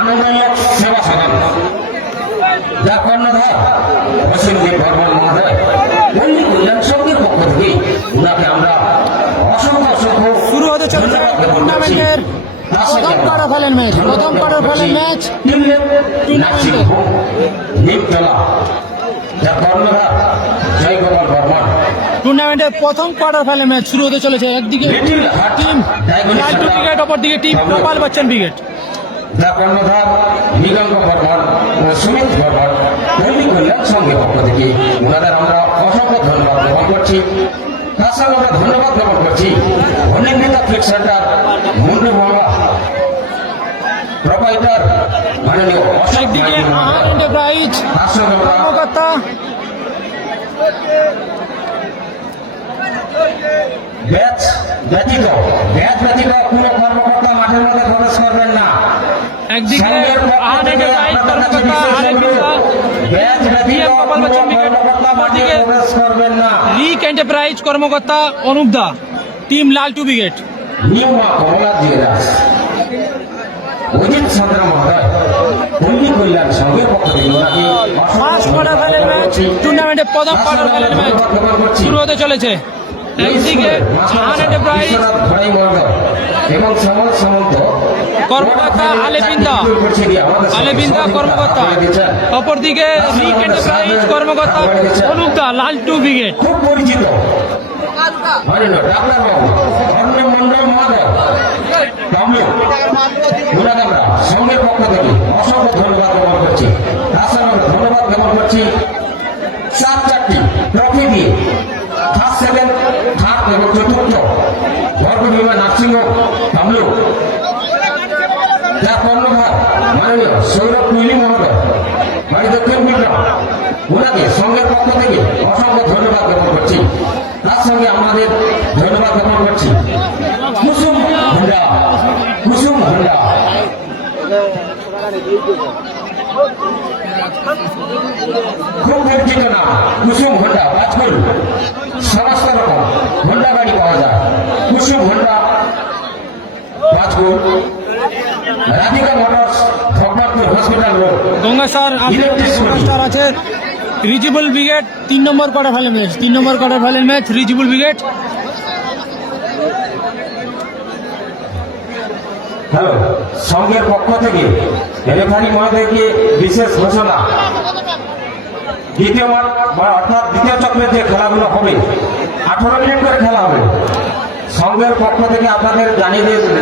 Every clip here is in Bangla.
আনন্দমূলক সেবা সদন যা কর্ণধার অসীমদেব বর্মন মহোদয় পল্লী কল্যাণ সংঘের পক্ষ থেকে ওনাকে আমরা অসংখ্য অসংখ্য শুরু হতে চলেছে টুর্নামেন্টের প্রথম কোয়ার্টার ফাইনাল ম্যাচ। প্রথম কোয়ার্টার ফাইনাল ম্যাচ নিমতলা যা কর্ণধার জয়গোপাল বর্মন। টুর্নামেন্টের প্রথম কোয়ার্টার ফাইনাল ম্যাচ শুরু হতে চলেছে। একদিকে টিম লালটু ব্রিগেড, অপরদিকে টিম গোপাল বচ্চন ব্রিগেড। যা কর্ণধার মৃগাঙ্ক বর্মন ও সুমিত বর্মন পল্লী কল্যাণ সংঘের পক্ষ থেকে ওনাদের আমরা অসংখ্য ধন্যবাদ জ্ঞাপন করছি। তার সঙ্গে আমরা ধন্যবাদ জ্ঞাপন করছি অনিন্দিতা ফিট সেন্টার মুন্ডুভাঙ্গা প্রোপাইটার মাননীয় একদিকে আহান এন্টারপ্রাইজ তার সঙ্গে আমরা কর্মকর্তা ব্যাচ ব্যতীত কোনো কর্মকর্তা মাঠের মধ্যে প্রবেশ করবেন না। একদিকে আহান এন্টারপ্রাইজ কর্মকর্তা আরেকদিকে ব্যাচ ব্যতীত কোনো কর্মকর্তা মাঠে প্রবেশ করবেন না। রিক এন্টারপ্রাইজ কর্মকর্তা অনুপ দা, টিম লালটু ব্রিগেড। নিয়মা কমলা জুয়েলার্স অজিত সাঁতরা মহোদয় পল্লী কল্যাণ সংঘের পক্ষ থেকে ওনাকে ফার্স্ট কোয়ার্টার ফাইনাল ম্যাচ, টুর্নামেন্টের প্রথম কোয়ার্টার ফাইনাল ম্যাচ শুরু হতে চলেছে। একদিকে আহান এন্টারপ্রাইজ এবং শ্যামল সামন্ত কর্মকর্তা আলেবিন্দা কর্মকর্তা, অপরদিকে রিক এন্টারপ্রাইজ কর্মকর্তা অনুপ দা, লালটু ব্রিগেড। খুব পরিচিত মাননীয় ডাক্তারবাবু অর্ণব মন্ডল মহোদয় তমলুক ওনাকে আমরা সংঘের পক্ষ থেকে অসংখ্য ধন্যবাদ জ্ঞাপন করছি। তার সঙ্গে আমরা ধন্যবাদ জ্ঞাপন করছি 4টি ট্রফি দিয়ে ফার্স্ট, সেকেন্ড, থার্ড এবং চতুর্থ বর্গভীমা নার্সিংহোম তমলুক যা কর্ণধার মাননীয় সৌরভ কুইলি মহোদয় বাড়ি দক্ষিণ বিক্রম ওনাকে সংঘের পক্ষ থেকে অসংখ্য ধন্যবাদ জ্ঞাপন করছি। তার সঙ্গে আমাদের ধন্যবাদ জ্ঞাপন করছি কুসুম হুন্ডা খুব পরিচিত না কুসুম হুন্ডা বাজপুর সমস্ত রকম হুন্ডা গাড়ি পাওয়া যায়। Kusum Honda Bajpur, Radhika motors Bhagwanpur hospital road, Gangasagar superstar আছে রিজিবল ব্রিগেড। 3 নম্বর কোয়ার্টার ফাইনাল ম্যাচ, 3 নম্বর quarter final match Rajibul brigade. Hello, সংঘের পক্ষ থেকে রেফারি মহোদয়কে বিশেষ ঘোষণা, দ্বিতীয় মাঠ অর্থাৎ দ্বিতীয় চক্রের যে খেলাগুলো হবে 18 মিনিট করে খেলা হবে। সংঘের পক্ষ থেকে আপনাদের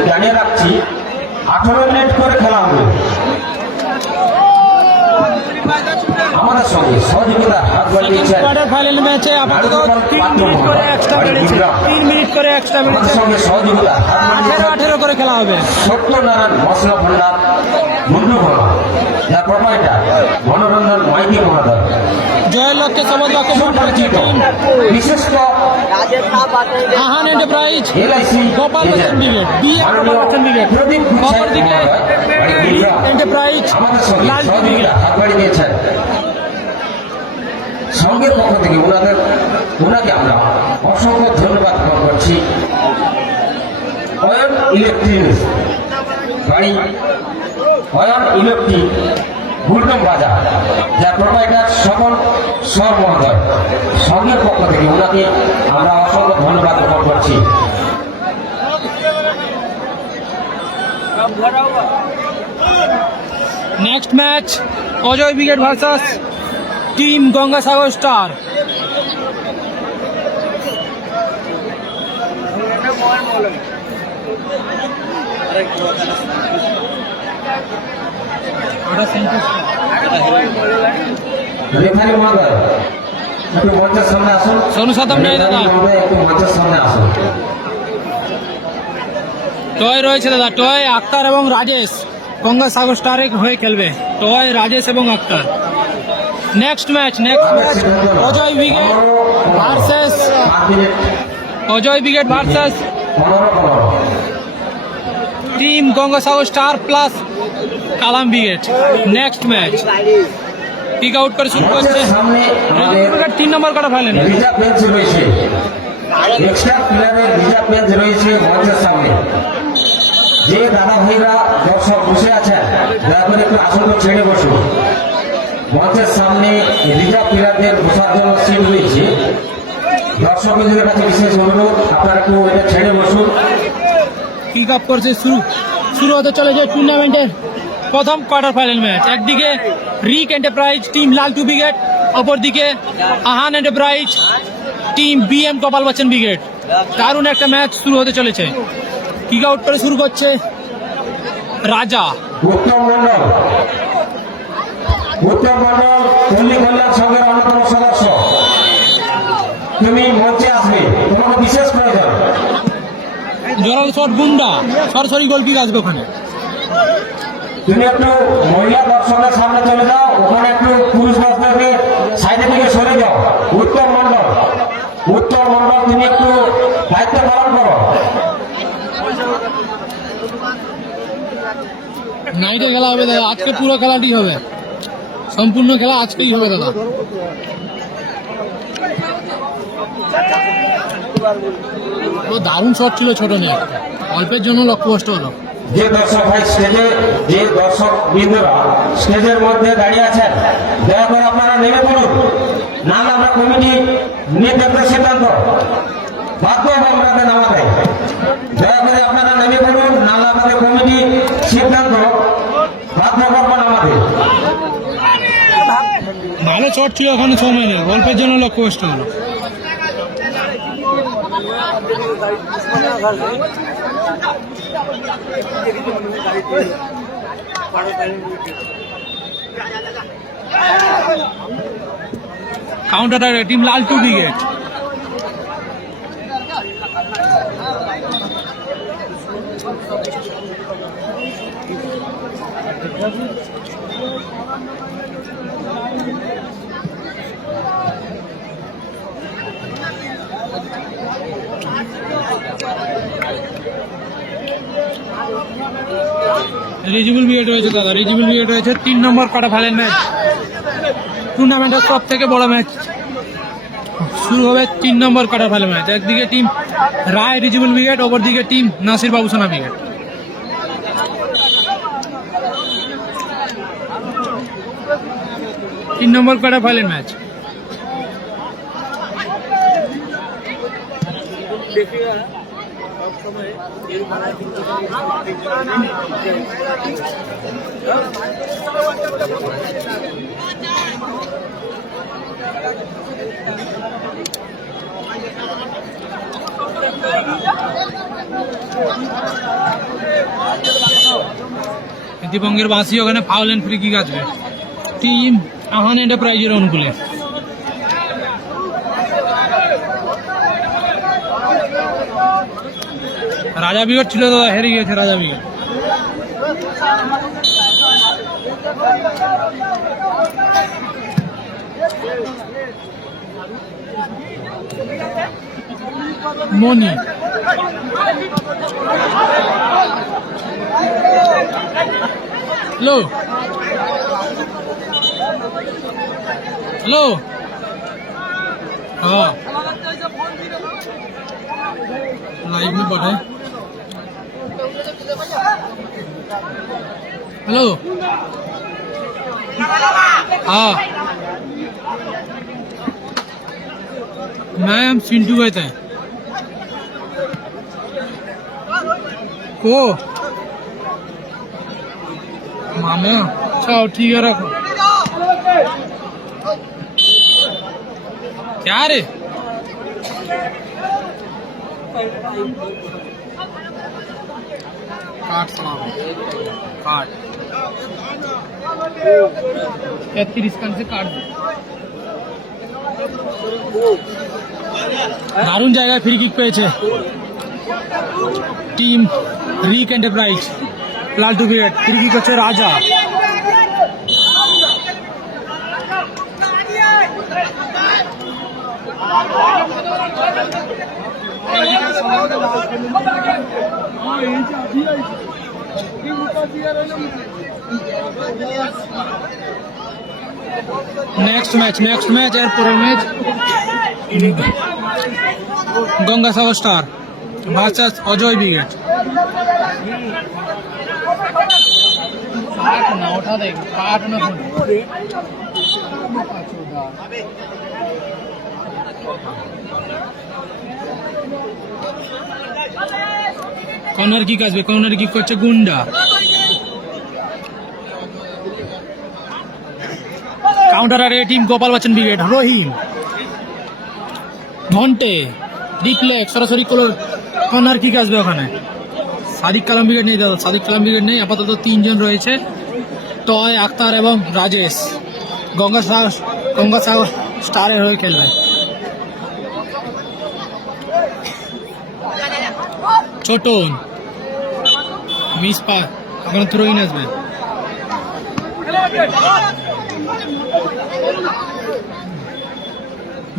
জানিয়ে রাখছি 18 মিনিট করে খেলা হবে। আমাদের সঙ্গে সহযোগিতা হাত বাড়িয়েছেন কোয়ার্টার ফাইনাল ম্যাচে আপাতত 3 মিনিট করে এক্সট্রা বেড়েছে, 3 মিনিট করে এক্সট্রা আমাদের বেড়েছে। সঙ্গে সহযোগিতা হাত বাড়িয়েছেন 18 করে খেলা হবে। সত্যনারায়ণ মশলা ভান্ডার মুন্ডুভাঙা যা প্রোপাইটার মনোরঞ্জন মাইতি মহোদয় জয়ের লক্ষ্যে শপথ বাক্য পাঠ করেছে টিম বিশেষত Ahan enterprise LIC Gopal Bachchan brigade, Gopal Bachchan brigade. অপরদিকে রিক এন্টারপ্রাইজ আমাদের সঙ্গে লালটু ব্রিগেড। সহযোগিতা হাত বাড়িয়ে দিয়েছেন। সংঘের পক্ষ থেকে ওনাকে আমরা অসংখ্য ধন্যবাদ জ্ঞাপন করছি। অয়ন ইলেকট্রিক গাড়ি, অয়ন ইলেকট্রিক গুলটম বাজার যা প্রোপাইটার স্বপন সর মহোদয়, সংঘের পক্ষ থেকে ওনাকে আমরা অসংখ্য ধন্যবাদ জ্ঞাপন করছি। Next match Ajay brigade versus team Gangasagar star. Referee মহোদয় একটু মঞ্চের সামনে আসুন। সোনু সাতম নেই দাদা, একটু মঞ্চের সামনে আসুন। টয় রয়েছে দাদা, টয় আক্তার এবং রাজেশ গঙ্গাসাগর স্টারে হয়ে খেলবে। টয়, রাজেশ এবং Akhtar. Next match Ajay brigade versus team Gangasagar star plus Kalam brigade. Next match pick out করে শুরু করছে 3 নম্বর কাটা ফাইনাল। রিজার্ভ বেঞ্চ রয়েছে, এক্সট্রা প্লেয়ারের রিজার্ভ বেঞ্চ রয়েছে মঞ্চের সামনে। যে দাদা ভাইরা দর্শক বসে আছেন দয়া করে একটু আসন ছেড়ে বসুন। মঞ্চের সামনে রিজার্ভ প্লেয়ারদের বসার জন্য সিট রয়েছে। দর্শকদের কাছে বিশেষ অনুরোধ, আপনারা একটু এটা ছেড়ে বসুন। কিক আপ করছে, শুরু হতে চলেছে টুর্নামেন্টের প্রথম কোয়ার্টার ফাইনাল ম্যাচ। একদিকে রিক এন্টারপ্রাইজ টিম লালটু ব্রিগেড, অপরদিকে আহান এন্টারপ্রাইজ টিম বিএম কপাল বচ্চন ব্রিগেড। দারুণ একটা ম্যাচ শুরু হতে চলেছে। কিক আউট করে শুরু করছে রাজা। উত্তম মন্ডল, উত্তম মন্ডল পল্লী কল্যাণ সংঘের অন্যতম সদস্য, তুমি মঞ্চে আসবে, তোমাকে বিশেষ প্রয়োজন। জোরাল শট গুন্ডা, সরাসরি গোল কিক আসবে ওখানে। তুমি একটু মহিলা দর্শকের সামনে চলে যাও, ওখানে একটু পুরুষ দর্শককে সাইডের দিকে সরে যাও। উত্তম মন্ডল, উত্তম মন্ডল তুমি একটু দায়িত্ব পালন করো। নাইটে খেলা হবে দাদা, আজকে পুরো খেলাটি হবে, সম্পূর্ণ খেলা আজকেই হবে দাদা। তো দারুণ শট ছিল ছোট নিয়ে, অল্পের জন্য লক্ষ্যভ্রষ্ট হলো। যে দর্শক ভাই স্টেজে, যে দর্শক বৃন্দরা স্টেজের মধ্যে দাঁড়িয়ে আছেন, দয়া করে আপনারা নেমে পড়ুন, নাহলে আমরা কমিটি নিয়ে দেখতে সিদ্ধান্ত বাধ্য হবে আপনাদের নামাতে। দয়া করে আপনারা নেমে পড়ুন, নাহলে আমাদের কমিটি সিদ্ধান্ত বাধ্য করবেন আমাদের। ভালো শট ছিল ওখানে, সময় নেই, অল্পের জন্য লক্ষ্যভ্রষ্ট হলো। Counter team Laltu brigade. রিজিবল brigade রয়েছে দাদা, রিজিবল ব্রিগেড রয়েছে 3 নম্বর কোয়ার্টার ফাইনাল ম্যাচ। টুর্নামেন্টের সব থেকে বড় ম্যাচ শুরু হবে 3 নম্বর কোয়ার্টার ফাইনাল ম্যাচ। একদিকে টিম রায় রিজিবল ব্রিগেড, অপরদিকে টিম নাসির বাবুসোনা ব্রিগেড। তিন নম্বর কোয়ার্টার ফাইনাল ম্যাচ। দীপঙ্গের বাসি ওখানে ফাউল এন্ড ফ্রি কিক আসবে টিম আহান এন্টারপ্রাইজের অনুকূলে। রাজা ব্রিগেড ছিল দাদা, হেরে গিয়েছে রাজা ব্রিগেড। মনি হ্যালো হ্যালো, हाँ लाइव में बढ़े। हेलो, हाँ मैं हम चिंटू कहते हैं को मामे। अच्छा ठीक है, रखो। क्या रे काट सलाम काट 33 कन से काट दो। দারুণ জায়গায় ফ্রি কিক পেয়েছে টিম রিক এন্টারপ্রাইজ লালটু ব্রিগেড। ফ্রি কিক হচ্ছে রাজা। Next match airport match Gangasagar star versus Ajay brigade. काट ना उठा दे काट ना फोन কর্নার কিক আসবে কর্নার কিক করছে গুন্ডা কাউন্টার আর টিম গোপাল বচ্চন ব্রিগেড রহিম ঘন্টে ডিপ্লেক সরাসরি কর্নার কিক আসবে ওখানে সাদিক কালাম ব্রিগেড নেই দাদা সাদিক কালাম ব্রিগেড নেই আপাতত তিনজন রয়েছে টয় আক্তার এবং রাজেশ গঙ্গা সাহ স্টারের হয়ে খেলবে ছোটন মিস পা এখন থ্রোইন আসবে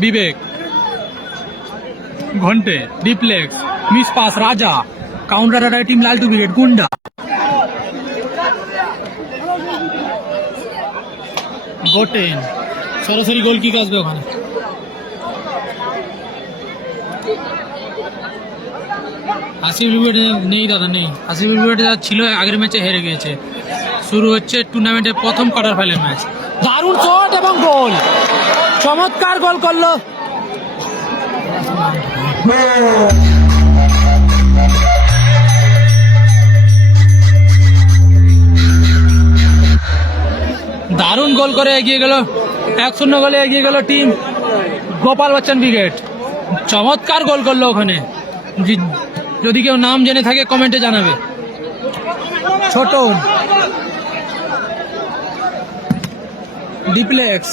বিবেক ঘন্টে ডিপ্লেক্স মিস পাস রাজা কাউন্টার অ্যাটাক টিম লাল টু ব্রিগেড গুন্ডা গোটেন সরাসরি গোল কিক আসবে ওখানে আসিফ ব্রিগেড নেই দাদা নেই আসিফ ব্রিগেড ছিল আগের ম্যাচে হেরে গিয়েছে শুরু হচ্ছে টুর্নামেন্টের প্রথম কোয়ার্টার ফাইনাল ম্যাচ দারুণ শট এবং গোল চমৎকার গোল করলো দারুণ গোল করে এগিয়ে গেল 1-0 গোলে এগিয়ে গেল টিম গোপাল বচ্চন ব্রিগেড চমৎকার গোল করলো ওখানে যদি কেউ নাম জেনে থাকে কমেন্টে জানাবে ছোট ডিপ্লেক্স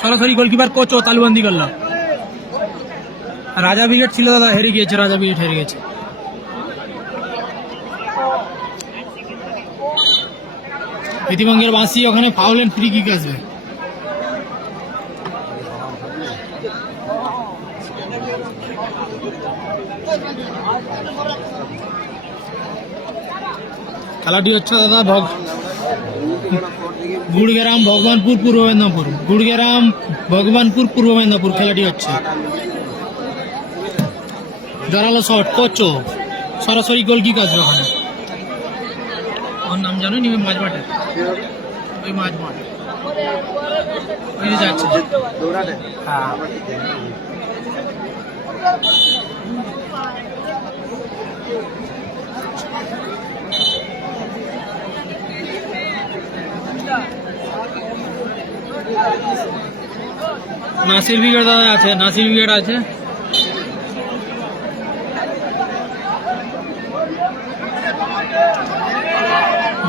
সরাসরি গোলকিপার কোচও তালুবন্দি করলো রাজা ব্রিগেড ছিল দাদা হেরে গিয়েছে রাজা ব্রিগেড হেরে গেছে প্রীতিভঙ্গের বাঁশি ওখানে ফাউল এন্ড ফ্রি কিক আসবে খেলাটি হচ্ছে দাদা গুড়গ্রাম ভগবানপুর পূর্ব মেদিনীপুর গুড়গ্রাম ভগবানপুর পূর্ব মেদিনীপুর খেলাটি হচ্ছে জোরালো শট কোচো সরাসরি গোল কিক আসবে ওখানে ওর নাম জানো নি মাঝমাঠে ওই মাঝমাঠ ওই যে যাচ্ছে হ্যাঁ নাসির ব্রিগেড দাদা আছে নাসির ব্রিগেড আছে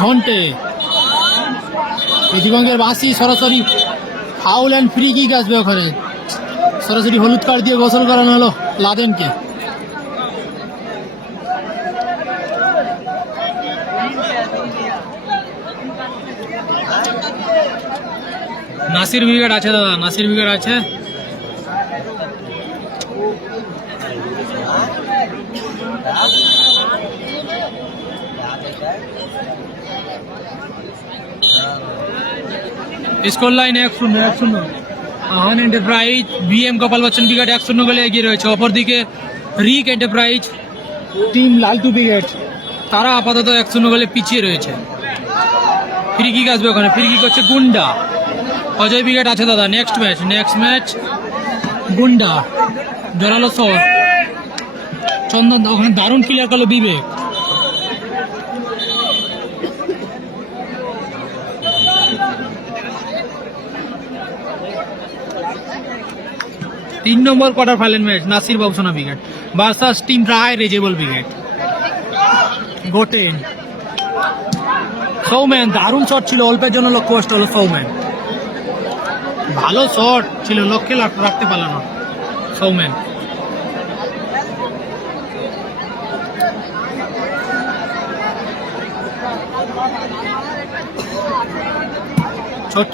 ঘন্টে প্রীতিভঙ্গের বাঁশি সরাসরি ফাউল অ্যান্ড ফ্রি কিক আসবে ওখানে সরাসরি হলুদ কার্ড দিয়ে গোসল করানো হলো লাদেনকে নাসির ব্রিগেড আছে দাদা নাসির ব্রিগেড আছে score line 1-0 Ahan enterprise BM Gopal Bachchan brigade 1-0 গোলে এগিয়ে রয়েছে অপরদিকে Rik enterprise team Laltu brigade তারা আপাতত 1-0 গোলে পিছিয়ে রয়েছে ফ্রি কিক আসবে ওখানে ফ্রি কিক হচ্ছে গুন্ডা অজয় ব্রিগেড আছে দাদা নেক্সট ম্যাচ গুন্ডা জোরালো শট চন্দন ওখানে দারুণ ক্লিয়ার করলো বিবেক তিন নম্বর কোয়ার্টার ফাইনাল ম্যাচ নাসির বাবুসোনা ব্রিগেড ভার্সাস টিম রায় রেজেবল ব্রিগেড গোটেন সৌম্যান দারুণ শট ছিল অল্পের জন্য লক্ষ্যভ্রষ্ট হলো সৌম্যান ভালো শট ছিল লক্ষ্যে রাখতে পারল না সৌম্যান ছোট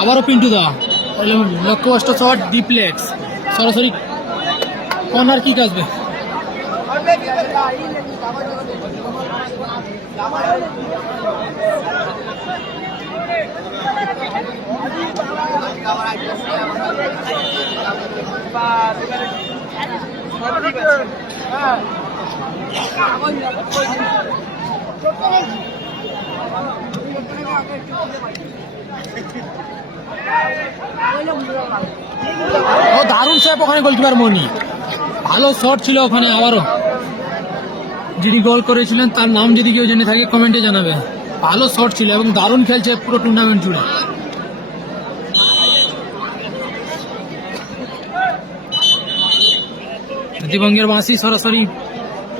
আবারও পিন্টু দা লক্ষ্যভ্রষ্ট শট ডিপ্লেক্স সরাসরি কর্নার কিক আসবে ও দারুণ সেভ ওখানে গোলকিপার মনি, ভালো শট ছিল ওখানে। আবারও যিনি গোল করেছিলেন তার নাম যদি কেউ জেনে থাকে কমেন্টে জানাবে। ভালো শট ছিল এবং দারুণ খেলছে পুরো টুর্নামেন্ট জুড়ে। দীপঙ্গের বাঁশি সরাসরি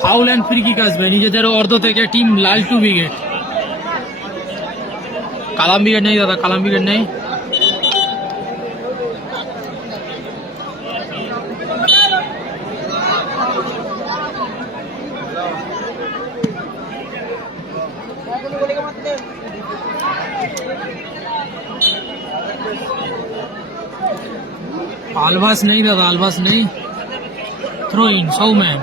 ফাউল অ্যান্ড ফ্রি কিক আসবে নিজেদের অর্ধ থেকে টিম লাল টু উইকেট। কালাম উইকেট নেই দাদা, কালাম উইকেট নেই। আলবাস নেই দাদা, আলবাস নেই। Throw in Soumyan.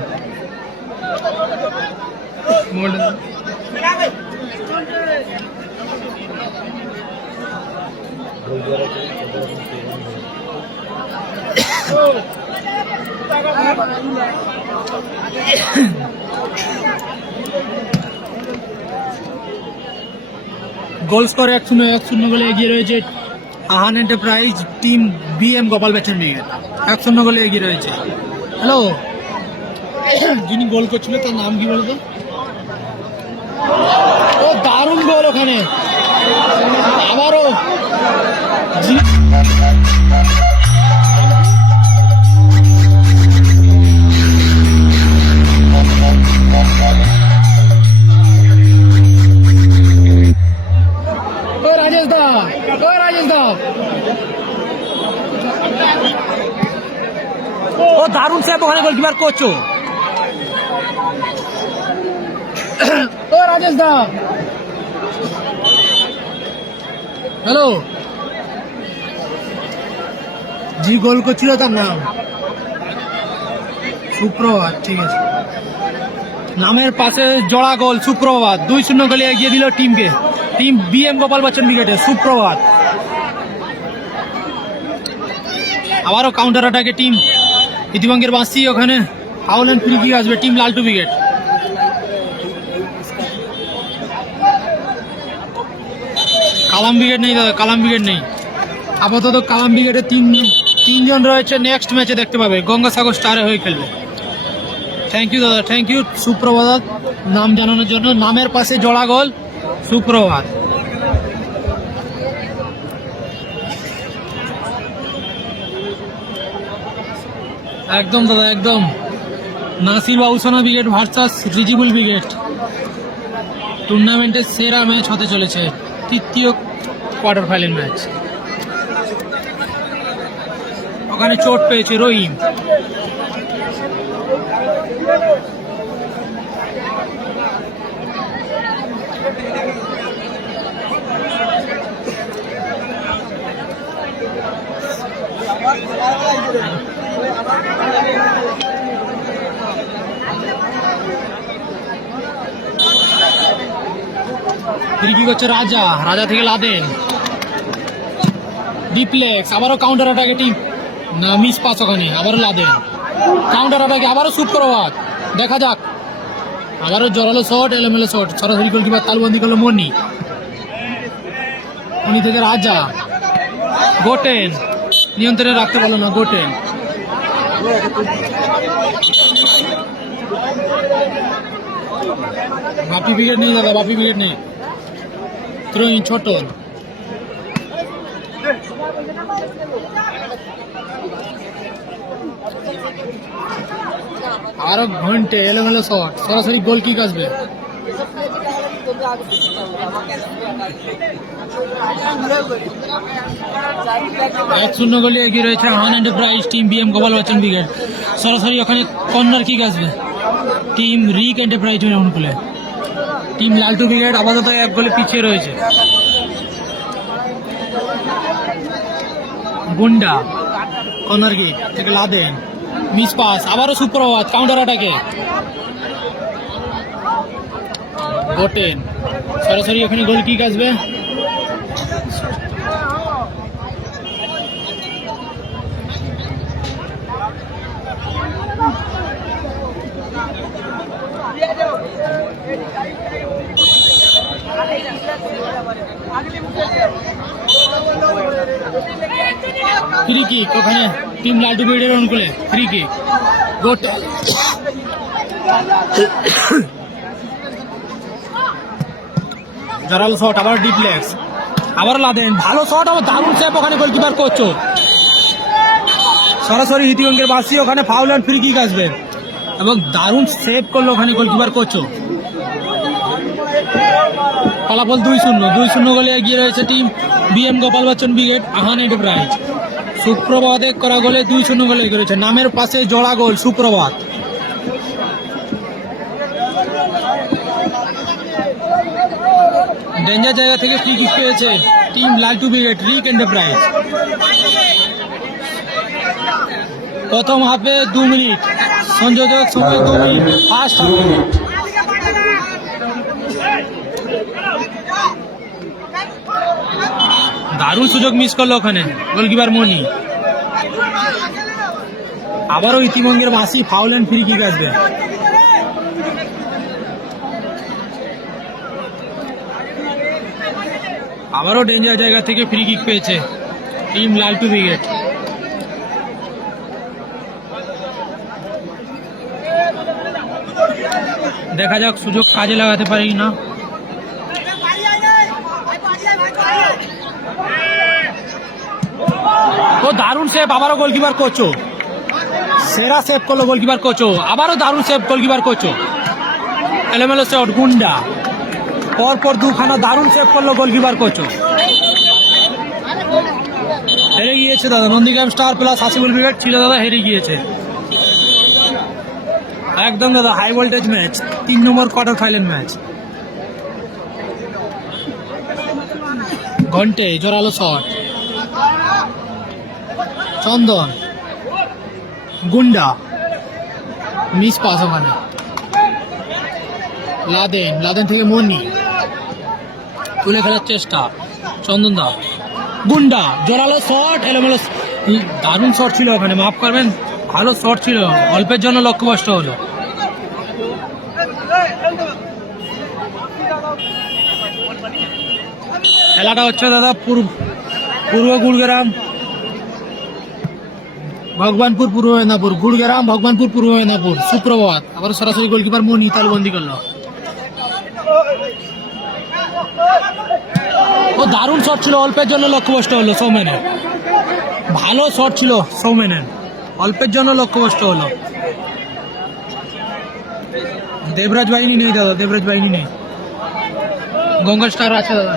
Goal score 1-0 গোলে এগিয়ে রয়েছে Ahan enterprise team BM Gopal Bachchan brigade. 1-0 গোলে এগিয়ে রয়েছে। হ্যালো, যিনি গোল করছিল তার নাম কি বলতো? ও দারুণ গোল ওখানে। আবারও রাজেশ দা, রাজেশ দা, ও দারুণ সেভ ওখানে গোলকিপার কোচো। ও রাজেশ দা, হ্যালো, জি গোল করছিল তার নাম সুপ্রভাত। ঠিক আছে, নামের পাশে জোড়া গোল সুপ্রভাত। 2-0 গোলে এগিয়ে দিল টিমকে, টিম বিএম গোপাল বচ্চন উইকেটে সুপ্রভাত। আবারও কাউন্টার অ্যাটাকে টিম ইতিবঙ্গের বাঁশি। ওখানে ফাউল অ্যান্ড ফ্রি কিক আসবে টিম লাল টু উইকেট। কালাম উইকেট নেই দাদা, কালাম উইকেট নেই আপাতত। কালাম উইকেটে তিনজন রয়েছে, নেক্সট ম্যাচে দেখতে পাবে গঙ্গাসাগর স্টারে হয়ে খেলবে। থ্যাংক ইউ দাদা, থ্যাংক ইউ সুপ্রভাত নাম জানানোর জন্য। নামের পাশে জোড়া গোল সুপ্রভাত। একদম দাদা একদম। নাসির বাউসানা ব্রিগেড ভার্সাস রিজিবুল ব্রিগেড টুর্নামেন্টের সেরা ম্যাচ হতে চলেছে, তৃতীয় কোয়ার্টার ফাইনাল ম্যাচ। ওখানে চোট পেয়েছে রহিম। ফ্রি কিক হচ্ছে রাজা, রাজা থেকে লাদেন ডিপ্লেক্স। আবারও কাউন্টার অ্যাটাকে টিম না, মিস পাস ওখানে। আবারও লাদেন কাউন্টার অ্যাটাকে, আবারও সুপ্রভাত। দেখা যাক, আবারও জোরালো শট, এলোমেলো শট। সরাসরি গোলকিপার তালবন্দি করলো মনি। মনি থেকে রাজা, গোটেন নিয়ন্ত্রণে রাখতে পারলো না গোটেন। বাপি উইকেট নেই দাদা, বাপি উইকেট নেই। Throw in Chhoton. আরো ঘন্টে এলোমেলো শট, সরাসরি গোল কিক আসবে। 1-0 গোলে এগিয়ে রয়েছে Ahan enterprise team BM Gopal Bachchan brigade. সরাসরি ওখানে কর্নার কিক আসবে টিম রিক এন্টারপ্রাইজ অনুকূলে। টিম লালটু ব্রিগেড আপাতত 1 গোলে পিছিয়ে রয়েছে। গুন্ডা কর্নার কিক থেকে লাদেন, মিস পাস। আবারও সুপ্রভাত কাউন্টার অ্যাটাকে গোটেন। সরাসরি ওখানে গোল কিক আসবে। ফ্রি কিক ওখানে টিম লালটু বিগেটের অনুকূলে ফ্রি কিক গোট জোরালো শট আবার ডিপ লেগস আবার লাদেন ভালো শট আবার দারুণ সেভ ওখানে গোলকিপার করছো সরাসরি হিতিঙ্গের বাসি ওখানে ফাউল আর ফ্রি কিক আসবে এবং দারুণ সেভ করলো ওখানে গোলকিপার করছো ফলাফল 2-0 গোলে এগিয়ে রয়েছে team BM Gopal Bachchan brigade Ahan enterprise সুপ্রভাতে করা গোলে 2-0 গোলে এগিয়ে রয়েছে নামের পাশে জোড়া গোল সুপ্রভাত ডেঞ্জার জায়গা থেকে ফ্রি কিক পেয়েছে টিম লালটু ব্রিগেড রিক এন্টারপ্রাইজ প্রথম হাফে 2 মিনিট সংযোজক সময় 2 মিনিট ফার্স্ট হাফে দারুণ সুযোগ মিস করলো ওখানে গোলকিপার মনি আবারও ইতিমধ্যের বাসি ফাউল এন্ড ফ্রি কিক আসবে আবারও ডেঞ্জার জায়গা থেকে ফ্রি কিক পেয়েছে টিম লালটু ব্রিগেড দেখা যাক সুযোগ কাজে লাগাতে পারি না ও দারুণ সেভ আবারও গোলকিপার কোচো সেরা সেভ করলো গোলকিপার কোচো আবারও দারুণ সেভ গোলকিপার কোচো এলোমেলো শট গুন্ডা পরপর দুখানা দারুণ সেভ করলো গোলকিপার কোচো হেরে গিয়েছে দাদা Nandigram star plus Hasibul brigade ছিল দাদা হেরে গিয়েছে একদম দাদা হাই ভোল্টেজ ম্যাচ 3 নম্বর কোয়ার্টার ফাইনাল ম্যাচ ঘন্টে জোরালো শট চন্দন গুন্ডা মিস পাস ওখানে লাদেন থেকে মনি তুলে খেলার চেষ্টা চন্দন দা গুন্ডা জোরালো শট এলোমেলো দারুণ শট ছিল ওখানে মাফ করবেন ভালো শট ছিল অল্পের জন্য লক্ষ্যভ্রষ্ট হলো খেলাটা হচ্ছে দাদা পূর্ব গুড়গ্রাম ভগবানপুর পূর্ব মেদিনীপুর গুড়গ্রাম ভগবানপুর পূর্ব মেদিনীপুর সুপ্রভাত আবার সরাসরি গোলকিপার মনি তালবন্দি করলো ও দারুণ শট ছিল অল্পের জন্য লক্ষ্যভ্রষ্ট হলো সৌমেনের ভালো শট ছিল সৌমেনের অল্পের জন্য লক্ষ্যভ্রষ্ট হলো দেবরাজ বাহিনী নেই দাদা দেবরাজ বাহিনী নেই গঙ্গা স্টার আছে দাদা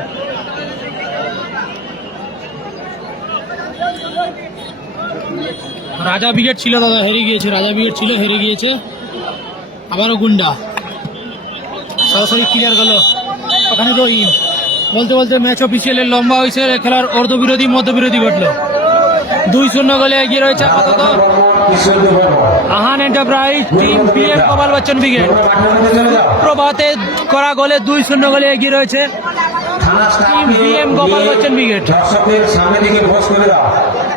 রাজা ব্রিগেড ছিল দাদা হেরে গিয়েছে রাজা ব্রিগেড ছিল হেরে গিয়েছে আবারও গুন্ডা সরাসরি ক্লিয়ার গেল ওখানে রহিম বলতে বলতে ম্যাচ অফিসিয়ালের লম্বা হয়েছে খেলার অর্ধবিরোধী মধ্যবিরোধী ঘটলো 2-0 গোলে এগিয়ে রয়েছে আপাতত Ahan enterprise team BM Gopal Bachchan brigade প্রভাতে করা গোলে 2-0 গোলে এগিয়ে রয়েছে team BM Gopal Bachchan brigade দর্শকদের সামনে থেকে বস করে দাও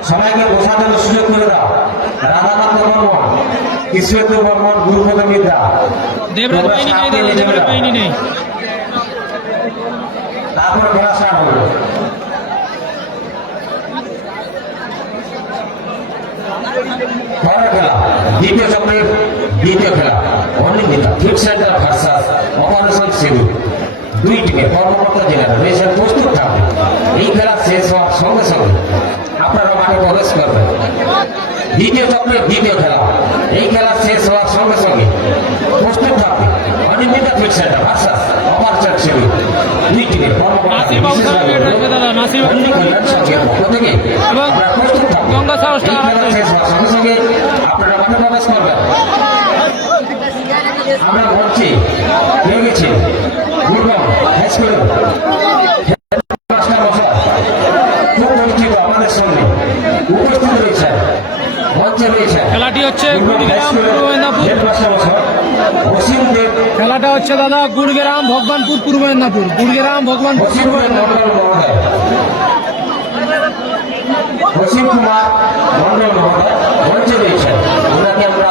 সবাইকে বসার জন্য সুযোগ করে দাও রাধাকান্ত বর্মন ঈশ্বর বর্মন গুরুপদ মিত্রা দেবরাজ বাহিনী নেই দাদা দেবরাজ বাহিনী নেই তারপরে খেলা স্টার্ট হলো পরের খেলা দ্বিতীয় চক্রের দ্বিতীয় খেলা Anindita field centre versus operation Sidhu দুই টিমে কর্মকর্তা জেনারেল রেশন প্রস্তুত থাকবে এই খেলা শেষ হওয়ার সঙ্গে সঙ্গে আপনারা মাঠে প্রবেশ করবেন দ্বিতীয় চক্রের দ্বিতীয় খেলা এই খেলা শেষ হওয়ার সঙ্গে সঙ্গে প্রস্তুত থাকবে Anindita field centre versus operation Sidhu দুই টিমে নাসির বাবু সাহেব রয়েছে দাদা নাসির বাবু এবং গঙ্গা সাহস সঙ্গে সঙ্গে আপনারা মাঠে প্রবেশ করবেন আমরা বলছি পেয়ে গেছি গুরগাঁও হাই স্কুল আমাদের সঙ্গে উপস্থিত রয়েছে মঞ্চে রয়েছে খেলাটি হচ্ছে গুড়গ্রাম পূর্ব মেদিনীপুর খেলাটা হচ্ছে দাদা গুড়গ্রাম ভগবানপুর পূর্ব মেদিনীপুর গুড়গ্রাম ভগবানপুর পূর্ব মেদিনীপুর অসীম কুমার মন্ডল মহোদয় মঞ্চে রয়েছেন ওনাকে আমরা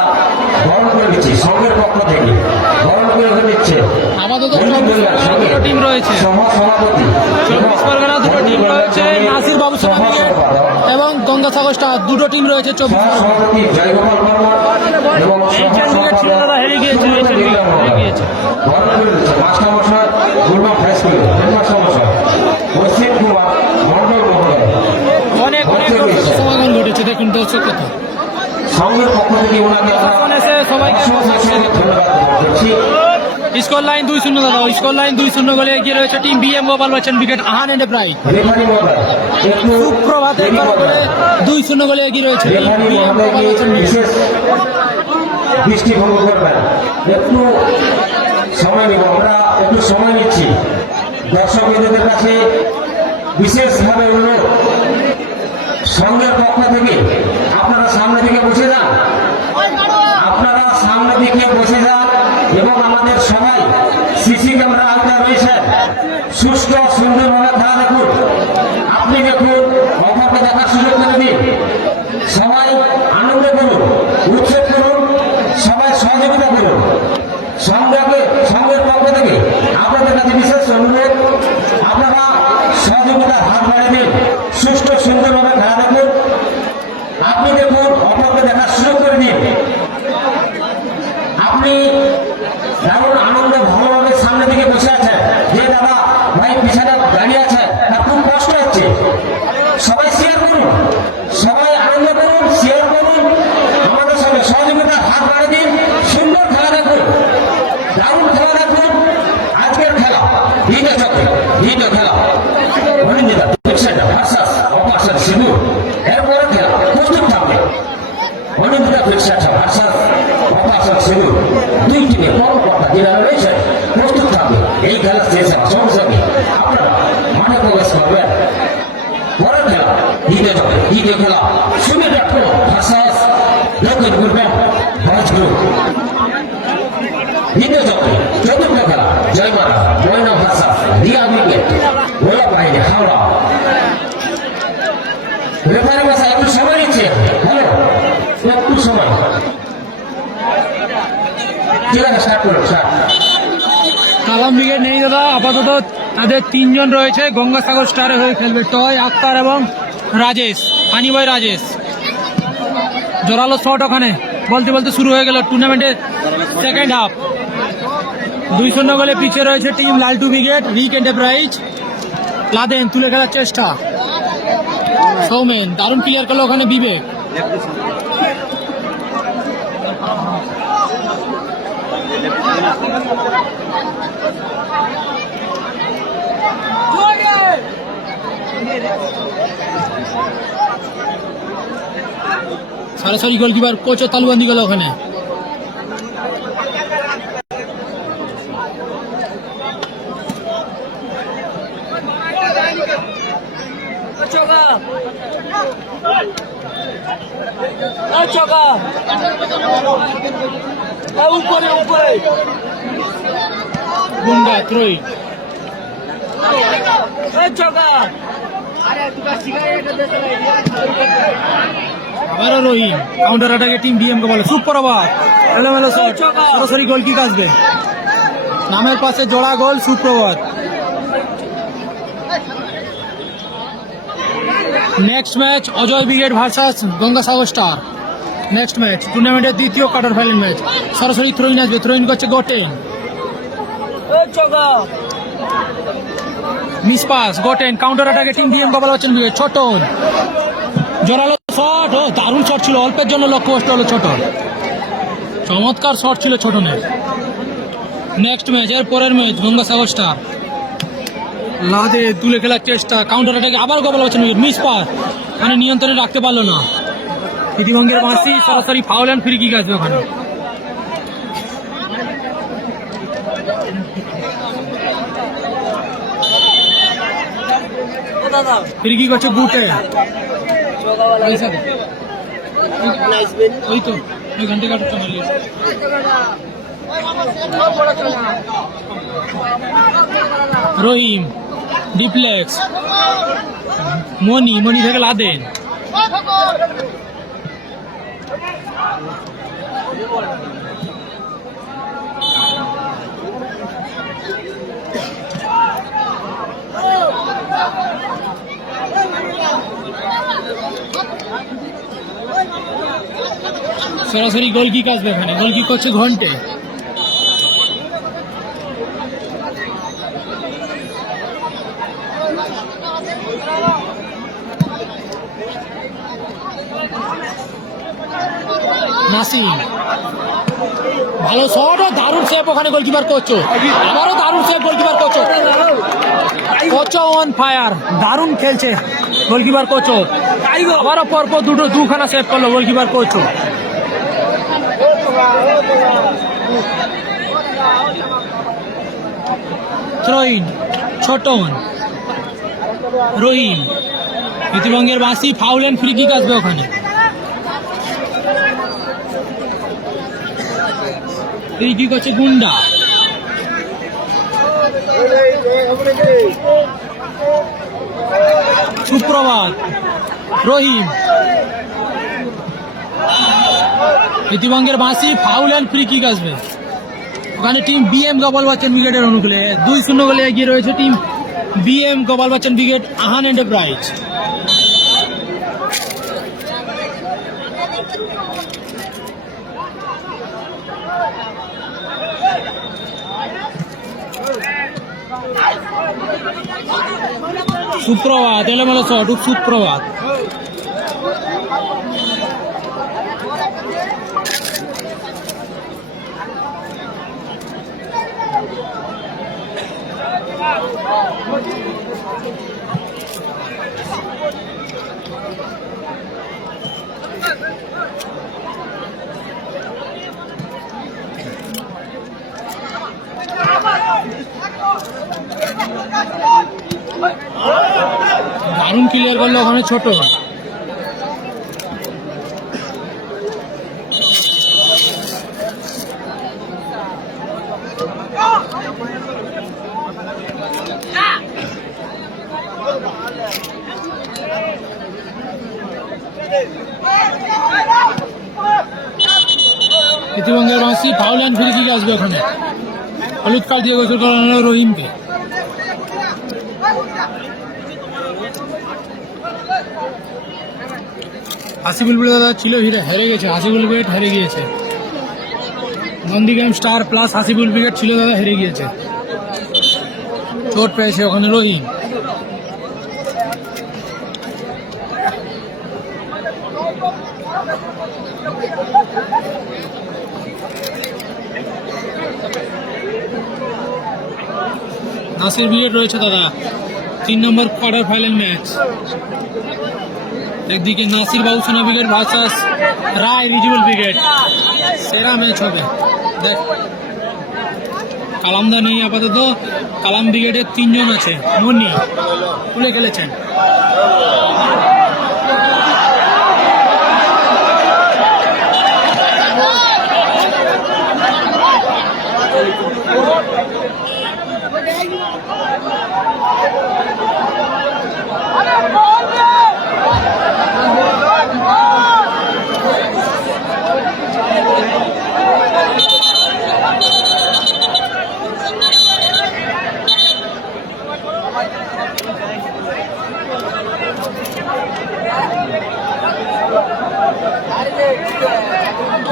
বরণ করে দিচ্ছি সঙ্গের পক্ষ থেকে বরণ করে নিচ্ছে আপাতত 24 পরগনা দুটো টিম রয়েছে। সভাপতি 24 পরগনা দুটো টিম রয়েছে, নাসির বাবু সেনা ব্রিগেড এবং গঙ্গাসাগর স্টার দুটো টিম রয়েছে 24 পরগনা। সভাপতি জয়গোপাল বর্মা এবং এইচএন ব্রিগেড ছিল দাদা, হেরে গিয়েছে, এইচএন ব্রিগেড হেরে গিয়েছে। মাস্টারমশাই গুরুবাম হাই স্কুলে হেডমাস্টারমশাই অসিত কুমার মন্ডল মহোদয় অনেক অনেক দর্শকের সমাগম ঘটেছে, দেখুন দর্শক কথা। সঙ্গের পক্ষ থেকে ওনাকে প্রশাসন এসে সবাইকে ধন্যবাদ করছি। স্কোর লাইন 2-0 দাদা, স্কোর লাইন 2-0 গোলে এগিয়ে রয়েছে team BM Gopal Bachchan brigade Ahan enterprise. Referee মহোদয় একটু সুপ্রভাতের তরফে 2-0 গোলে এগিয়ে রয়েছে টিম রেফারি বিএম গোপাল মহোদয়কে বচ্চন ব্রিগেড। বিশেষ দৃষ্টিভঙ্গ করবেন, একটু সময় নেব, আমরা একটু সময় নিচ্ছি। দর্শক বন্ধুদের কাছে বিশেষভাবে অনুরোধ, সঙ্গের পক্ষ থেকে আপনারা সামনে দিকে বসে যান, আপনারা সামনে দিকে বসে যান এবং আমাদের সবাই সিসি ক্যামেরা আওতায় রয়েছে, সুস্থ সুন্দরভাবে খেলা দেখুন। আপনি দেখুন, অপরকে দেখার সুযোগ করে দিন, সবাই আনন্দ করুন, উৎসব করুন, সবাই সহযোগিতা করুন। সঙ্গের পক্ষ থেকে আপনাদের কাছে বিশেষ অনুরোধ, আপনারা সহযোগিতার হাত বাড়িয়ে দিন, সুস্থ সুন্দরভাবে খেলা দেখুন। আপনি দেখুন, অপরকে দেখার সুযোগ করে দিন। আপনি যেমন আনন্দ ভালোভাবে সামনে দিকে বসে আছেন, যে দাদা ভাই পিছনে দাঁড়িয়ে আছে তার খুব কষ্ট হচ্ছে, সবাই শেয়ার করুন, সবাই আনন্দ করুন, শেয়ার করুন, আমাদের সঙ্গে সহযোগিতার হাত বাড়িয়ে দিন। সুন্দর খেলা দেখুন, দারুণ খেলা দেখুন। আজকের খেলা দ্বিতীয় চক্রে, দ্বিতীয় খেলা অনিন্দিতা ভার্সাস অপারেশন সিঁদুর। এরপরে খেলা প্রস্তুত থাকবে অনিন্দিতা ভার্সাস অপারেশন সিঁদুর। দুই টিমে কর্মকর্তা যারা রয়েছে প্রস্তুত থাকবে। এই খেলা শেষ হওয়ার সঙ্গে সঙ্গে আপনারা মাঠে প্রবেশ করবেন। পরের খেলা দ্বিতীয় চক্রে, দ্বিতীয় খেলা সুমিত ভার্সাস দক্ষিণ পূর্বের ভোজ গ্রুপ। দ্বিতীয় চক্রে চতুর্থ খেলা জয়মারা ময়না ভার্সাস রিয়া ব্রিগেড গোলা বাহিনী হাওড়া। রেফারি বাসা একটু সময় নিচ্ছে, হ্যালো একটু সময়, ঠিক আছে স্টার্ট করো, স্টার্ট। কালাম ব্রিগেড নেই দাদা, আপাতত তাদের 3 জন রয়েছে। গঙ্গাসাগর স্টারে হয়ে খেলবে টয় আক্তার এবং রাজেশ, হানিবয় রাজেশ। জোরালো শট ওখানে বলতে বলতে শুরু হয়ে গেল টুর্নামেন্টের সেকেন্ড হাফ। 2-0 গোলে পিছিয়ে রয়েছে টিম লালটু ব্রিগেড। রিক এন্টারপ্রাইজ লাদেন তুলে খেলার চেষ্টা, সৌমেন দারুণ ক্লিয়ার করলো ওখানে বিবেক। সরাসরি গোলকিপার কোচের তালুবন্দি গেল ওখানে। গুন্ডা ত্রয়ী আবারও রহিম, কাউন্টার অ্যাটাকে টিম ডিএম কে বলে সুপার ওভার, এলোমেলো শট, সরাসরি গোল কিক আসবে। নামের পাশে জোড়া গোল, Suprabhat. Next match Ajay brigade versus Gangasagar star. Next match টুর্নামেন্টের দ্বিতীয় কোয়ার্টার ফাইনাল ম্যাচ। সরাসরি থ্রোইন আসবে, থ্রোইন করছে Goten, miss pass Goten, counter অ্যাটাকে team DM Gopal Bachchan brigade. Chhoton জোরালো শট, ও দারুণ শট ছিল, অল্পের জন্য লক্ষ্য কষ্ট হলো ছোটন, চমৎকার শট ছিল ছোটনের। নেক্সট ম্যাচ, এর পরের ম্যাচ গঙ্গাসাগর স্টার লাদে তুলে খেলার চেষ্টা, কাউন্টার অ্যাটাকে আবার Gopal Bachchan brigade, miss pass, মানে নিয়ন্ত্রণে রাখতে পারলো না প্রীতিভঙ্গের মাসি। সরাসরি ফাউল অ্যান্ড ফ্রি কিক আসবে ওখানে। ফ্রি কিক হচ্ছে বুটে, ওই তো ওই ঘন্টে কাটছে মারলি। রহিম ডিপ্লেক্স, মনি থেকে লাদেন, সরাসরি গোল কিক আসবে এখানে। গোল কিক করছে ঘন্টে। নাসিম ভালো শট ও দারুণ সেভ ওখানে গোলকিপার কোচ। আবারও দারুণ save goalkeeper coach. Coach on fire, দারুণ খেলছে গোলকিপার কোচ। আবারও পরপর দুখানা সেভ করলো গোলকিপার কোচ। থ্রোইন ছোটন রহিম ইতিবঙ্গের বাসি ফাউল এন্ড ফ্রি কিক আসবে ওখানে। ফ্রি কিক হচ্ছে গুন্ডা। সুপ্রভাত রহিম ইতিবঙ্গের বাসি ফাউল এন্ড ফ্রি কিক আসবে ওখানে। টিম বিএম গোপাল বচ্চন ব্রিগেডের অনুকূলে 2-0 গোলে এগিয়ে রয়েছে team BM Gopal Bachchan brigade Ahan enterprise. Suprabhat এলোমেলো শট, সুপ্রভাত। দারুণ ক্লিয়ার করলো ওখানে ছোট। ইতিবঙ্গের বাসি ফাউল এন্ড ফ্রি কিক আসবে ওখানে। হলুদ কার্ড দিয়ে গোসল করানো রহিমকে। হাসিবুল বুলেট দাদা ছিল হেরে গেছে। হাসিবুল ব্রিগেড হেরে গিয়েছে। Nandigram star plus Hasibul brigade ছিল দাদা, হেরে গিয়েছে। চোট পেয়েছে ওখানে রহিম। নাসির ব্রিগেড রয়েছে দাদা 3 নম্বর কোয়ার্টার ফাইনাল ম্যাচ। একদিকে নাসির বাবুসোনা ব্রিগেড ভার্সাস রায় রিজুয়াল ব্রিগেড, সেরা ম্যাচ হবে। দেখ কালামদা নেই আপাতত। কালাম ব্রিগেডের 3 জন আছে। মনি খুলে খেলেছেন।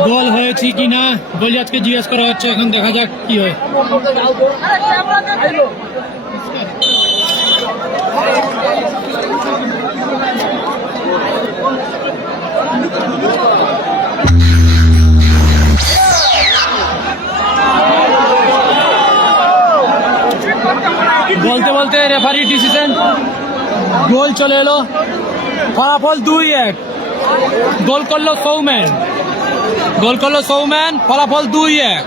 গোল হয়েছে কি না গোলজাতকে জিজ্ঞেস করা হচ্ছে। এখন দেখা যাক কি হয়। বলতে বলতে রেফারি ডিসিশন, গোল চলে এলো। ফলাফল 2-1। গোল করলো সৌমেন। ফলাফল 2-1।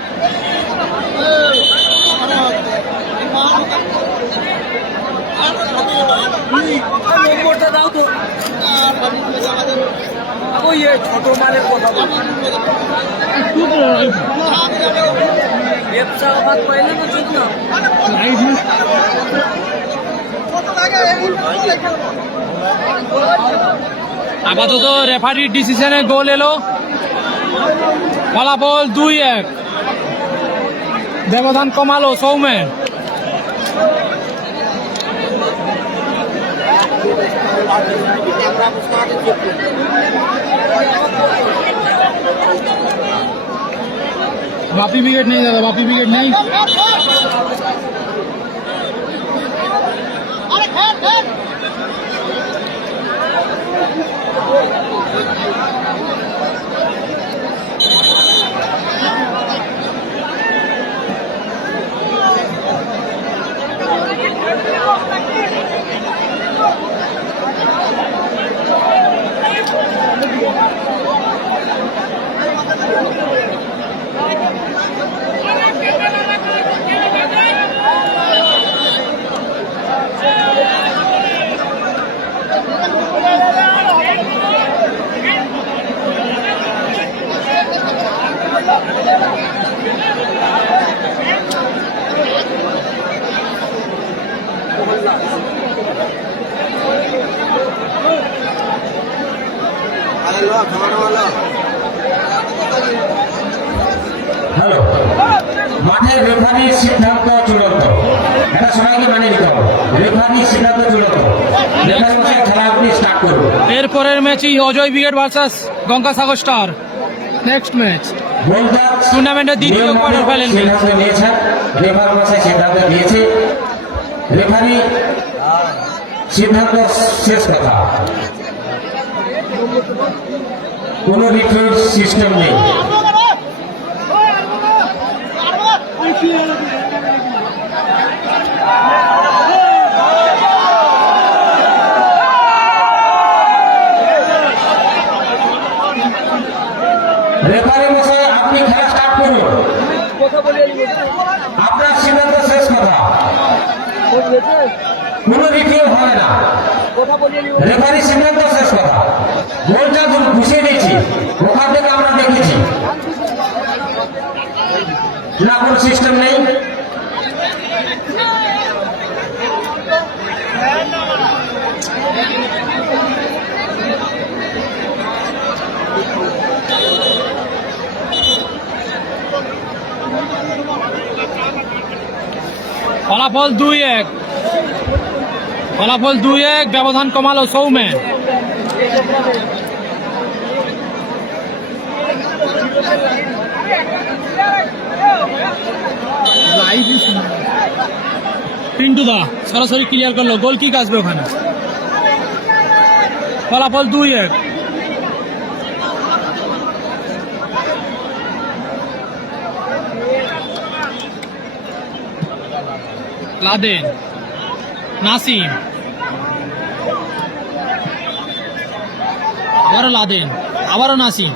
ছোট মানের কথা আপাতত রেফারির ডিসিশনে গোল এলো। ফলাফল 2-1। ব্যবধান কমালো সৌমেন। বাপি ব্রিগেড নেই দাদা, বাপি ব্রিগেড নেই। হ্যালো, মাঠের রেফারির সিদ্ধান্ত চূড়ান্ত। এটা সবাইকে মানে নিতে হবে, রেফারির সিদ্ধান্ত চূড়ান্ত। রেফারি মশাই খেলা আপনি স্টার্ট করুন। এরপরের ম্যাচই Ajay brigade versus Gangasagar star. Next match টুর্নামেন্টের দ্বিতীয় কোয়ার্টার ফাইনাল ম্যাচ। সিদ্ধান্ত নিয়েছেন, রেফারি মশাই সিদ্ধান্ত দিয়েছে। রেফারি সিদ্ধান্ত শেষ কথা, কোনো রিফিউজ সিস্টেম নেই। রেফারি মশাই আপনি খেলা স্টার্ট করুন, আপনার সিদ্ধান্ত শেষ কথা, কোনো রিফিউ হবে না। রেফারি সিদ্ধান্ত শেষ কথা, গোলটা ঘুষিয়ে দিয়েছি, ওখান থেকে আমরা দেখেছি না, কোনো সিস্টেম নেই। ফলাফল 2-1, ফলাফল 2-1, ব্যবধান কমালো সৌম্যের। পিন্টু দা সরাসরি ক্লিয়ার করলো, গোল কিক আসবে ওখানে। ফলাফল 2-1। লাদেন, নাসিম, আবারও লাদেন, আবারও নাসিম,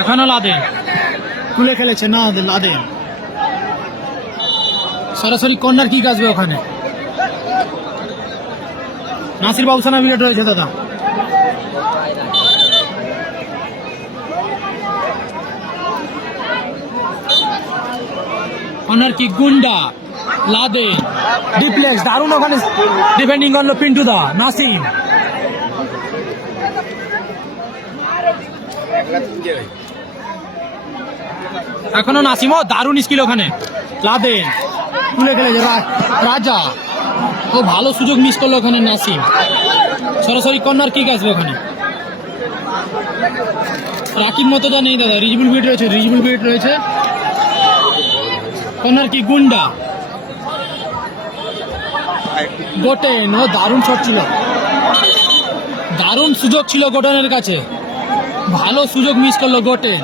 এখনো লাদেন, তুলে খেলেছে না লাদেন। সরাসরি কর্নার কিক আসবে ওখানে। নাসির বাবুসানা উইকেট রয়েছে দাদা। কর্নার কিক, গুন্ডা, লাদেন, ডিপ্লেক্স, দারুণ ওখানে ডিফেন্ডিং করলো পিন্টু দা। নাসিম, এখনো নাসিম, ও দারুণ স্কিল ওখানে। লাদেন তুলে খেলেছে রাজা, ও ভালো সুযোগ মিস করলো ওখানে নাসিম। সরাসরি কর্নার কিক আসবে ওখানে। রাকিব মতো যা নেই দাদা, রিজবুল বিট রয়েছে, রিজবুল বিট রয়েছে। কর্নার কিক, গুন্ডা, গোটেন, ও দারুণ শট ছিল, দারুণ সুযোগ ছিল গোটেনের কাছে, ভালো সুযোগ মিস করলো গোটেন।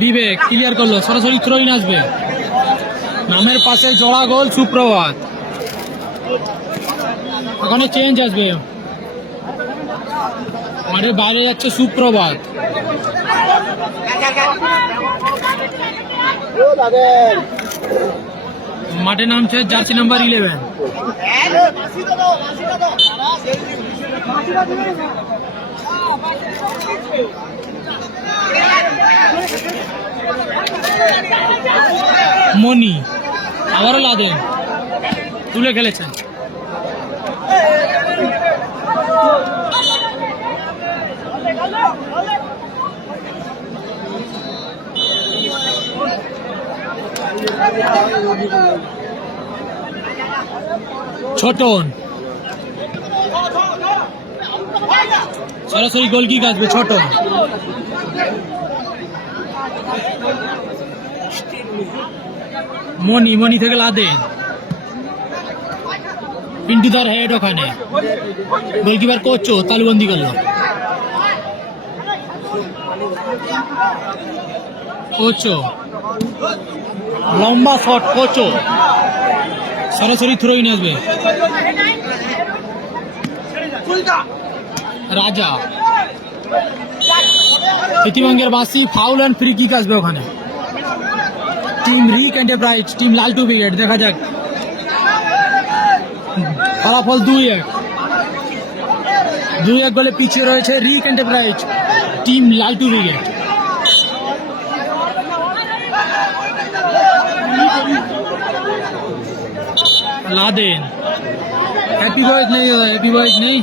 বিবেক ক্লিয়ার করলো, সরাসরি থ্রোইন আসবে। নামের পাশে জোড়া গোল সুপ্রভাত। ওখানে চেঞ্জ আসবে, মাঠের বাইরে যাচ্ছে সুপ্রভাত। মাঠে নামছে জার্সি নাম্বার 11। মনি, আবারও লাদেন, তুলে খেলেছেন। ছোটন সরাসরি গোল কিক আসবে ছোটন। মনি থেকে লাদেন, পিন্টু তার হেড ওখানে, গোলকিপার কোচো তালুবন্দি করলো। কোচো লম্বা শট, কোচো সরাসরি থ্রোইন আসবে। রাজা ইতিবঙ্গের বাসি, ফাউল অ্যান্ড ফ্রি কিক আসবে ওখানে। Team Rik enterprise, team Laltu brigade. দেখা যাক ফলাফল 2-1 গোলে পিছিয়ে রয়েছে Rik enterprise, team Laltu brigade. লাদেন, হ্যাপি বয়েজ নেই দাদা, হ্যাপি বয়েজ নেই।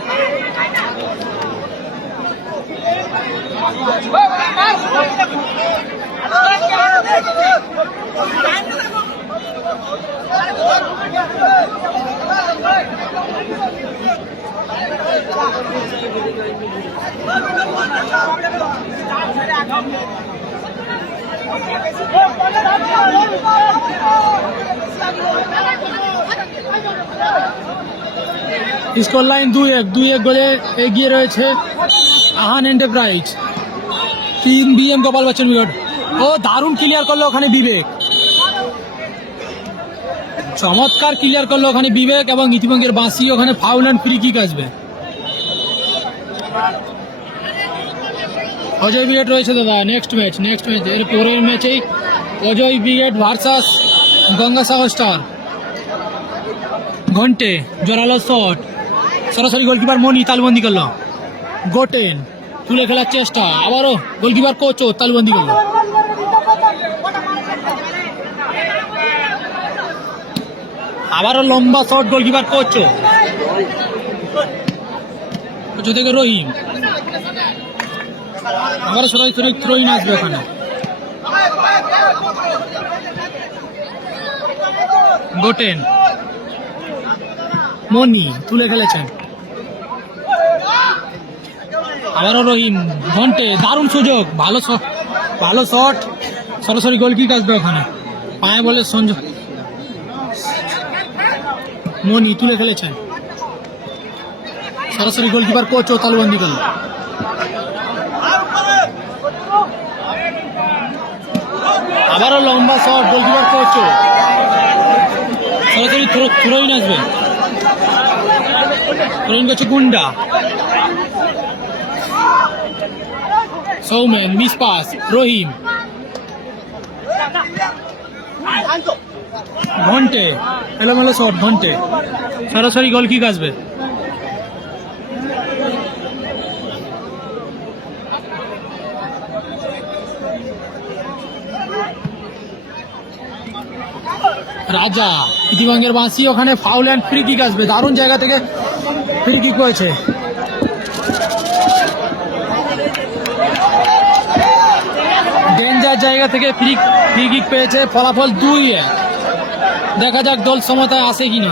স্কোর লাইন 2-1 গোলে এগিয়ে রয়েছে Ahan enterprise, team BM Gopal Bachchan brigade. ও দারুণ ক্লিয়ার করলো ওখানে বিবেক, চমৎকার ক্লিয়ার করলো ওখানে বিবেক, এবং ইতিবঙ্গের বাঁশি ওখানে ফাউল অ্যান্ড ফ্রি কিক আসবে। অজয় ব্রিগেড রয়েছে দাদা, নেক্সট ম্যাচ এর পরের ম্যাচেই Ajay brigade versus Gangasagar star. ঘন্টে জোরালো শট, সরাসরি গোলকিপার মনি তালবন্দি করলো। গোটেন তুলে খেলার চেষ্টা, আবারও গোলকিপার কোচও তালবন্দি করলো। আবারও লম্বা শট, গোলকিপার কোচো থেকে রহিম, আবারও সরাসরি থ্রোইন আসবে ওখানে। গোটেন, মনি তুলে খেলেছেন, আবারও রহিম। ঘন্টে দারুণ সুযোগ, ভালো শট, সরাসরি গোল কিক আসবে ওখানে। পায়ে বলে সঞ্জয়, মনি তুলে খেলেছেন, সরাসরি গোলকিপার কোচ ও তালুবন্দি করল। আবারও লম্বা শট, গোলকিপার কোচ, সরাসরি থ্রোইন আসবে। থ্রোইন করছে গুন্ডা, সৌমেন মিস পাস, রহিম, ঘন্টে এলোমেলো শট, ঘন্টে সরাসরি গোল কিক আসবে। রাজা ইতিবঙ্গের বাঁশি, ওখানে ফাউল অ্যান্ড ফ্রি কিক আসবে। দারুণ জায়গা থেকে ফ্রি কিক হয়েছে। ডেঞ্জার জায়গা থেকে ফ্রি কিক পেয়েছে। ফলাফল 2-1। দেখা যাক দল সমতায় আসে কিনা।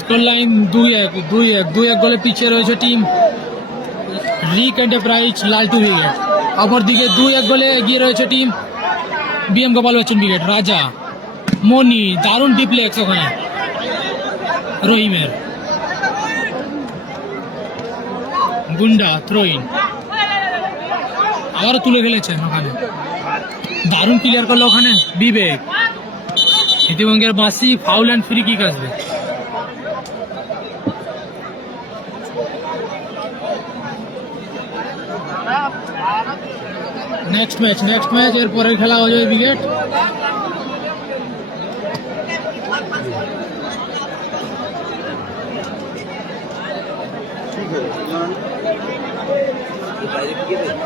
স্কোর লাইন 2-1 গোলে পিছিয়ে রয়েছে টিম রিক এন্টারপ্রাইজ লালটু ব্রিগেড। অপরদিকে 2-1 গোলে এগিয়ে রয়েছে team BM Gopal Bachchan brigade. রাজা, মনি, দারুণ ডিপ্লেক্স ওখানে রহিমের। গুন্ডা থ্রোইন, আবারও তুলে ফেলেছেন ওখানে, দারুণ ক্লিয়ার করলো ওখানে বিবেক। ইতিবঙ্গের বাঁশি, ফাউল অ্যান্ড ফ্রি কিক আসবে। নেক্সট ম্যাচ এর পরের খেলা অজয় ব্রিগেড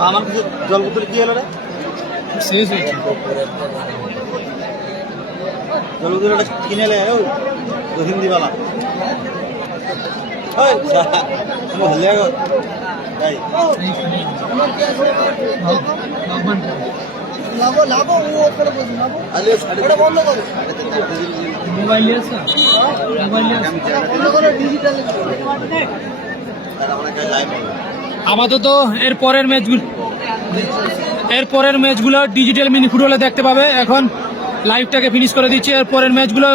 আমার কিছু জল বোতল কি হলো রে? শেষ হয়েছে। জল বোতল কিনে এলে ওই হিন্দিওয়ালা ওই ভালো লাগে এই আলে ওটা বন্ধ করো মোবাইল আছে মোবাইল আছে বন্ধ করো ডিজিটাল আর আমরা কাল লাইভ হবে আপাতত এর পরের ম্যাচগুলো ডিজিটাল মিনি ফুটবলে দেখতে পাবে। এখন লাইভটাকে ফিনিশ করে দিচ্ছে। এর পরের ম্যাচগুলো